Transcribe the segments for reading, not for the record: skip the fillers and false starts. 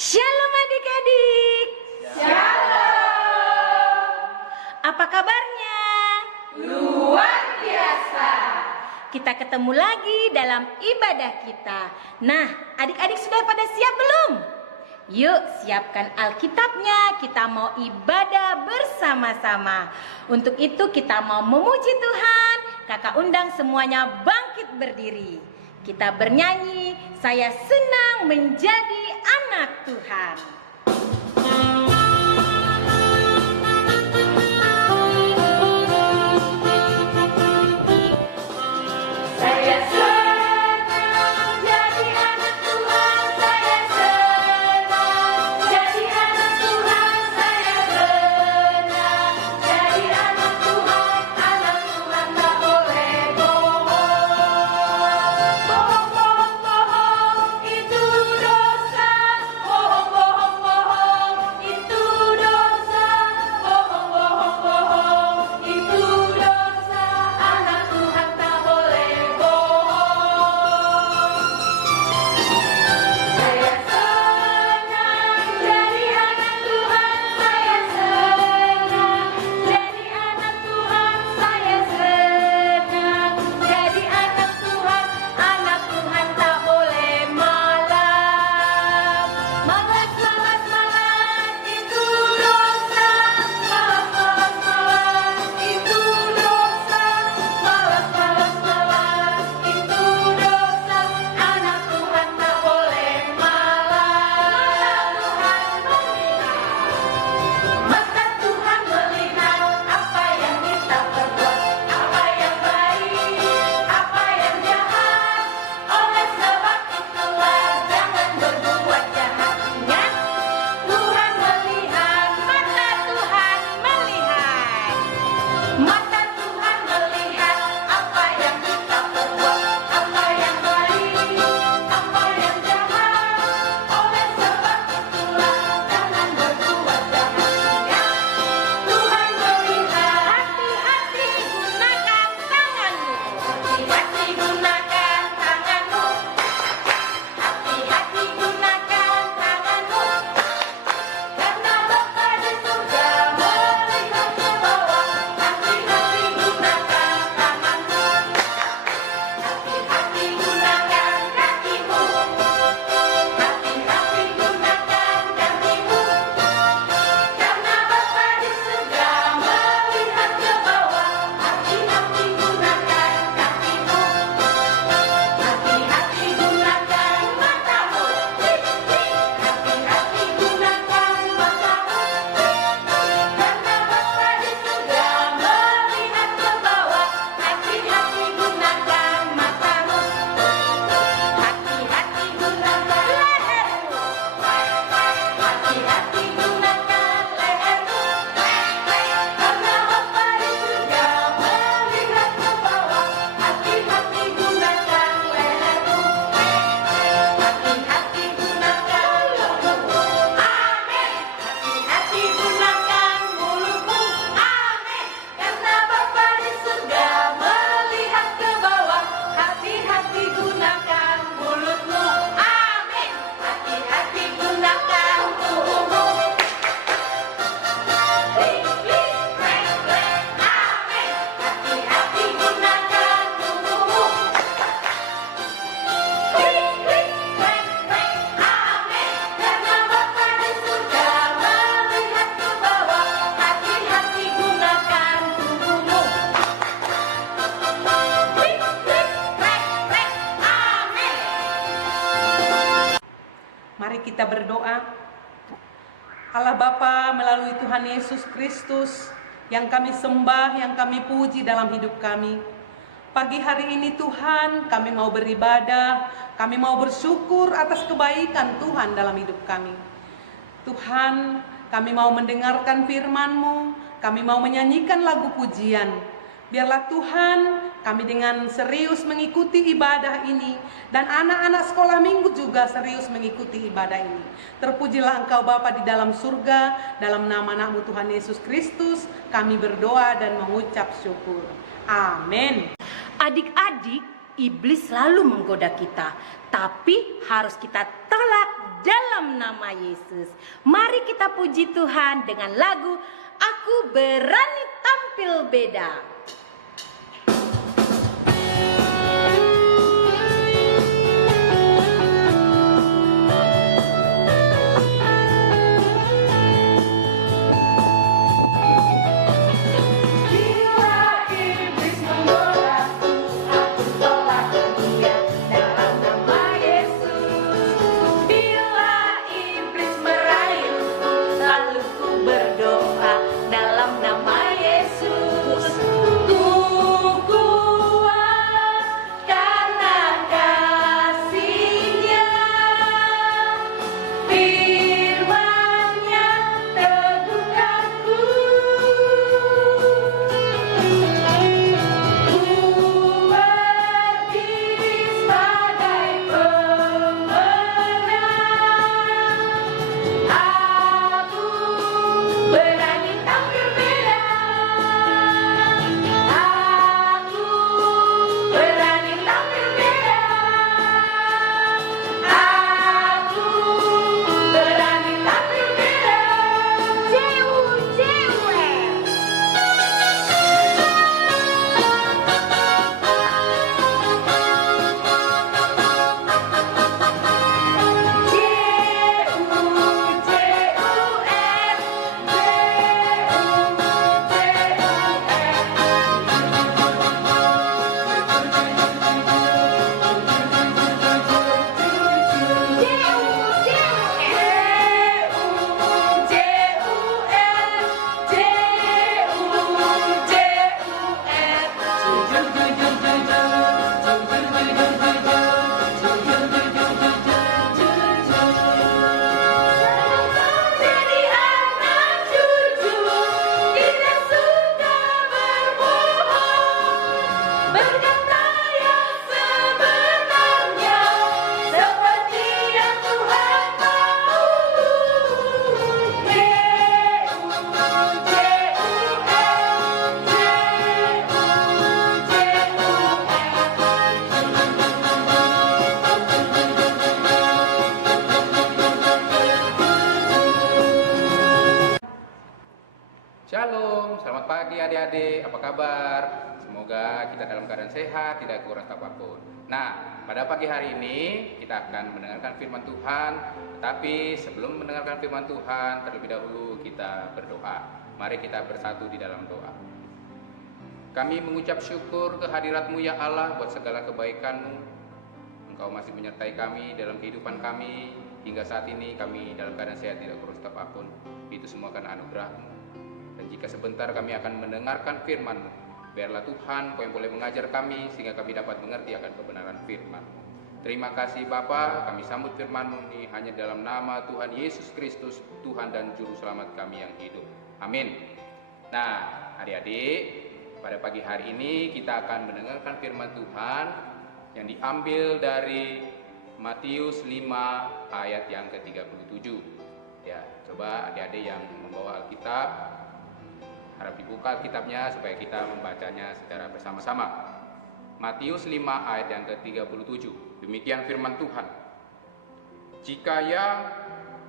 Shalom adik-adik. Shalom. Apa kabarnya? Luar biasa. Kita ketemu lagi dalam ibadah kita. Nah, adik-adik sudah pada siap belum? Yuk siapkan Alkitabnya, kita mau ibadah bersama-sama. Untuk itu kita mau memuji Tuhan. Kakak undang semuanya bangkit berdiri. Kita bernyanyi, saya senang menjadi anak Tuhan. Mari kita berdoa. Allah Bapa, melalui Tuhan Yesus Kristus yang kami sembah, yang kami puji dalam hidup kami. Pagi hari ini Tuhan, kami mau beribadah, kami mau bersyukur atas kebaikan Tuhan dalam hidup kami. Tuhan, kami mau mendengarkan firman-Mu, kami mau menyanyikan lagu pujian. Biarlah Tuhan, kami dengan serius mengikuti ibadah ini, dan anak-anak sekolah minggu juga serius mengikuti ibadah ini. Terpujilah Engkau Bapa di dalam surga, dalam nama anak-Mu Tuhan Yesus Kristus, kami berdoa dan mengucap syukur. Amin. Adik-adik, iblis selalu menggoda kita, tapi harus kita tolak dalam nama Yesus. Mari kita puji Tuhan dengan lagu Aku Berani Tampil Beda. Shalom, selamat pagi adik-adik, apa kabar? Semoga kita dalam keadaan sehat, tidak kurang apapun. Nah, pada pagi hari ini kita akan mendengarkan firman Tuhan. Tetapi sebelum mendengarkan firman Tuhan, terlebih dahulu kita berdoa. Mari kita bersatu di dalam doa. Kami mengucap syukur kehadirat-Mu ya Allah buat segala kebaikan-Mu. Engkau masih menyertai kami dalam kehidupan kami. Hingga saat ini kami dalam keadaan sehat, tidak kurang apapun. Itu semua karena anugerah-Mu. Dan jika sebentar kami akan mendengarkan firman-Mu, biarlah Tuhan Kau yang boleh mengajar kami sehingga kami dapat mengerti akan kebenaran firman. Terima kasih Bapa, kami sambut firman-Mu ini hanya dalam nama Tuhan Yesus Kristus, Tuhan dan Juru Selamat kami yang hidup. Amin. Nah, adik-adik, pada pagi hari ini kita akan mendengarkan firman Tuhan yang diambil dari Matius 5 ayat yang ke-37. Ya, coba adik-adik yang membawa Alkitab, harap dibuka Alkitabnya supaya kita membacanya secara bersama-sama. Matius 5 ayat yang ke-37. Demikian firman Tuhan. Jika ya,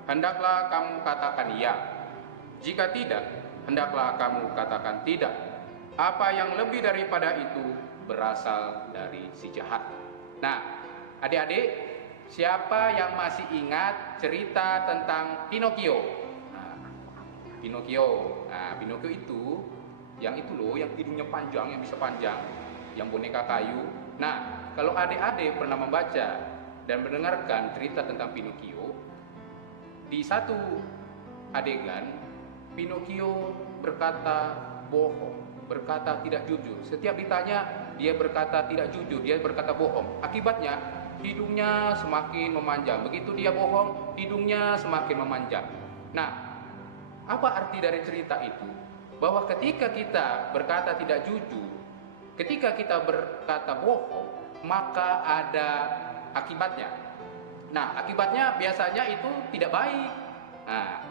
hendaklah kamu katakan ya. Jika tidak, hendaklah kamu katakan tidak. Apa yang lebih daripada itu berasal dari si jahat. Nah, adik-adik, siapa yang masih ingat cerita tentang Pinocchio? Pinocchio. Nah, Pinocchio itu yang hidungnya panjang, yang bisa panjang, yang boneka kayu. Nah, kalau adik-adik pernah membaca dan mendengarkan cerita tentang Pinocchio, di satu adegan Pinocchio berkata bohong, berkata tidak jujur. Setiap ditanya, dia berkata tidak jujur, dia berkata bohong. Akibatnya hidungnya semakin memanjang. Begitu dia bohong, hidungnya semakin memanjang. Nah, apa arti dari cerita itu? Bahwa ketika kita berkata tidak jujur, ketika kita berkata bohong, maka ada akibatnya. Nah, akibatnya biasanya itu tidak baik. Nah,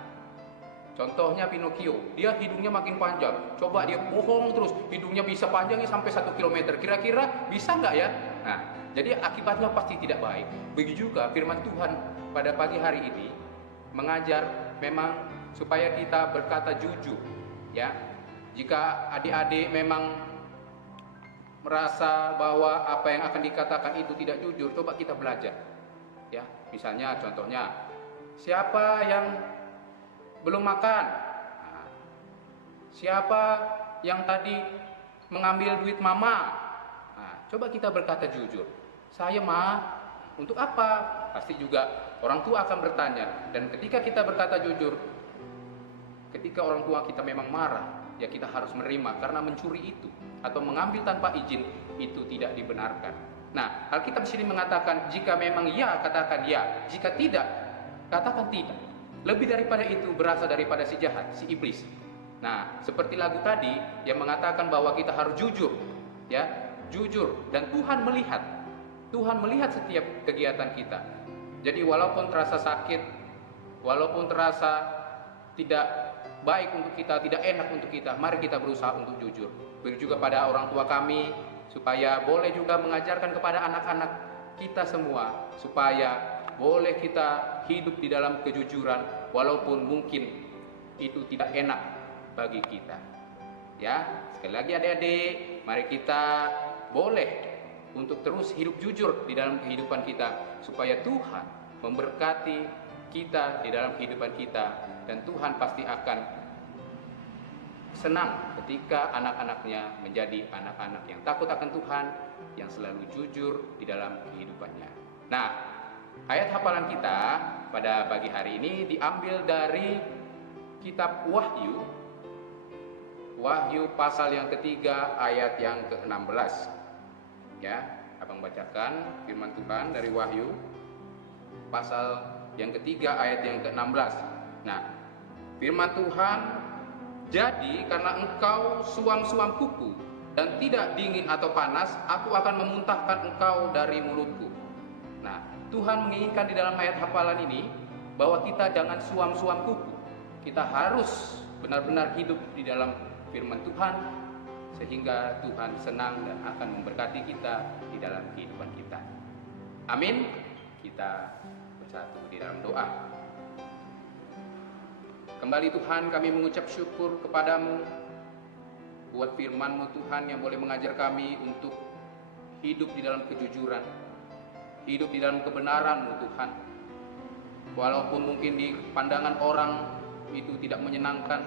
contohnya Pinocchio, dia hidungnya makin panjang. Coba dia bohong terus, hidungnya bisa panjangnya sampai 1 kilometer. Kira-kira bisa nggak ya? Nah, Jadi akibatnya pasti tidak baik. Begitu juga firman Tuhan pada pagi hari ini mengajar memang supaya kita berkata jujur, ya. Jika adik-adik memang merasa bahwa apa yang akan dikatakan itu tidak jujur, coba kita belajar. Ya, misalnya contohnya, siapa yang belum makan? Nah, siapa yang tadi mengambil duit mama? Nah, coba kita berkata jujur. Saya mah, untuk apa? Pasti juga orang tua akan bertanya. Dan ketika kita berkata jujur, ketika orang tua kita memang marah, ya kita harus menerima, karena mencuri itu atau mengambil tanpa izin itu tidak dibenarkan. Nah, Alkitab sini mengatakan jika memang ya, katakan ya, jika tidak, katakan tidak. Lebih daripada itu berasal daripada si jahat, si iblis. Nah, seperti lagu tadi yang mengatakan bahwa kita harus jujur, ya, jujur, dan Tuhan melihat setiap kegiatan kita. Jadi walaupun terasa sakit, walaupun terasa tidak baik untuk kita, tidak enak untuk kita, mari kita berusaha untuk jujur. Begitu juga pada orang tua kami, supaya boleh juga mengajarkan kepada anak-anak kita semua, supaya boleh kita hidup di dalam kejujuran, walaupun mungkin itu tidak enak bagi kita. Ya, sekali lagi adik-adik, mari kita boleh untuk terus hidup jujur di dalam kehidupan kita, supaya Tuhan memberkati kita di dalam kehidupan kita, dan Tuhan pasti akan senang ketika anak-anaknya menjadi anak-anak yang takut akan Tuhan, yang selalu jujur di dalam kehidupannya. Nah, ayat hafalan kita pada pagi hari ini diambil dari kitab Wahyu, Wahyu pasal yang ketiga ayat yang ke-16. Ya, abang bacakan firman Tuhan dari Wahyu pasal yang ketiga ayat yang ke-16. Nah, firman Tuhan, jadi karena engkau suam-suam kuku dan tidak dingin atau panas, aku akan memuntahkan engkau dari mulutku. Nah, Tuhan menginginkan di dalam ayat hafalan ini bahwa kita jangan suam-suam kuku. Kita harus benar-benar hidup di dalam firman Tuhan, sehingga Tuhan senang dan akan memberkati kita di dalam kehidupan kita. Amin. Kita bersatu di dalam doa. Kembali Tuhan, kami mengucap syukur kepadamu buat firman-Mu Tuhan yang boleh mengajar kami untuk hidup di dalam kejujuran, hidup di dalam kebenaran-Mu Tuhan. Walaupun mungkin di pandangan orang itu tidak menyenangkan,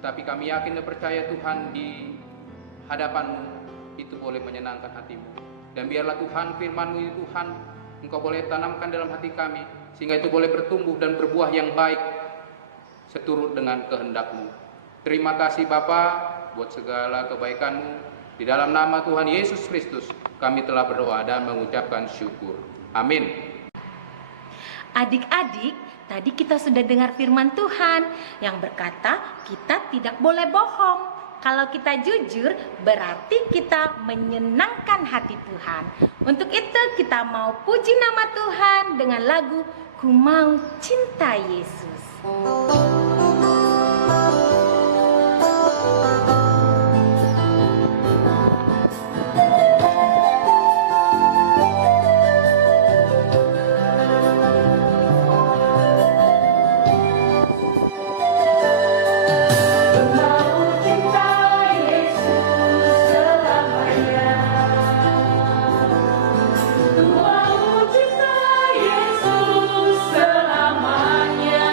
tetapi kami yakin dan percaya Tuhan di hadapan-Mu itu boleh menyenangkan hati-Mu. Dan biarlah Tuhan firman-Mu ini Tuhan, Engkau boleh tanamkan dalam hati kami, sehingga itu boleh bertumbuh dan berbuah yang baik seturut dengan kehendak-Mu. Terima kasih Bapa buat segala kebaikan-Mu. Di dalam nama Tuhan Yesus Kristus kami telah berdoa dan mengucapkan syukur. Amin. Adik-adik, tadi kita sudah dengar firman Tuhan yang berkata kita tidak boleh bohong. Kalau kita jujur berarti kita menyenangkan hati Tuhan. Untuk itu kita mau puji nama Tuhan dengan lagu Ku Mau Cinta Yesus. Selamanya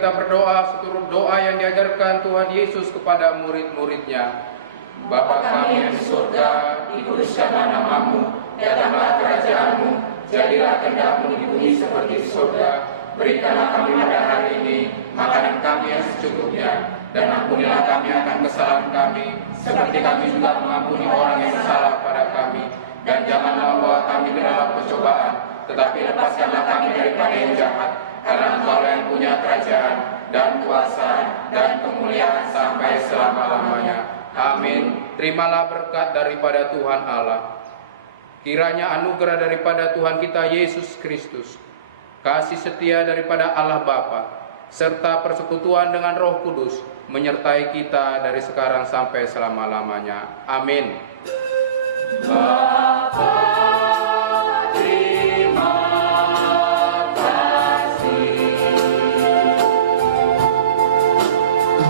kita berdoa seturut doa yang diajarkan Tuhan Yesus kepada murid-muridnya. Bapa kami yang di surga, dikuduskanlah namamu, datanglah kerajaanmu, jadilah kehendak-Mu di bumi seperti di surga. Berikanlah kami pada hari ini makanan kami yang secukupnya, dan ampunilah kami akan kesalahan kami, seperti kami juga mengampuni orang yang bersalah pada kami. Dan janganlah membawa kami ke dalam percobaan, tetapi lepaskanlah kami daripada yang jahat, karena Engkau yang punya kerajaan, dan kuasa, dan kemuliaan sampai selama-lamanya. Amin. Terimalah berkat daripada Tuhan Allah. Kiranya anugerah daripada Tuhan kita Yesus Kristus, kasih setia daripada Allah Bapa, serta persekutuan dengan Roh Kudus menyertai kita dari sekarang sampai selama-lamanya. Amin. Bapa, terima kasih.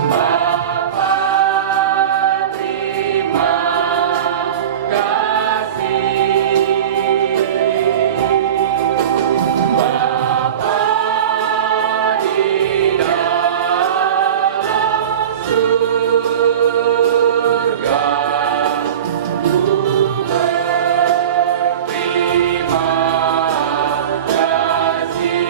Bapa, terima kasih. Bapa di dalam surga, terima kasih.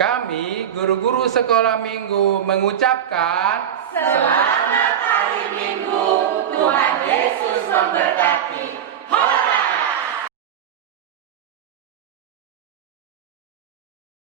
Kami guru-guru sekolah minggu mengucapkan Selamat hari Minggu, Tuhan Yesus memberkati.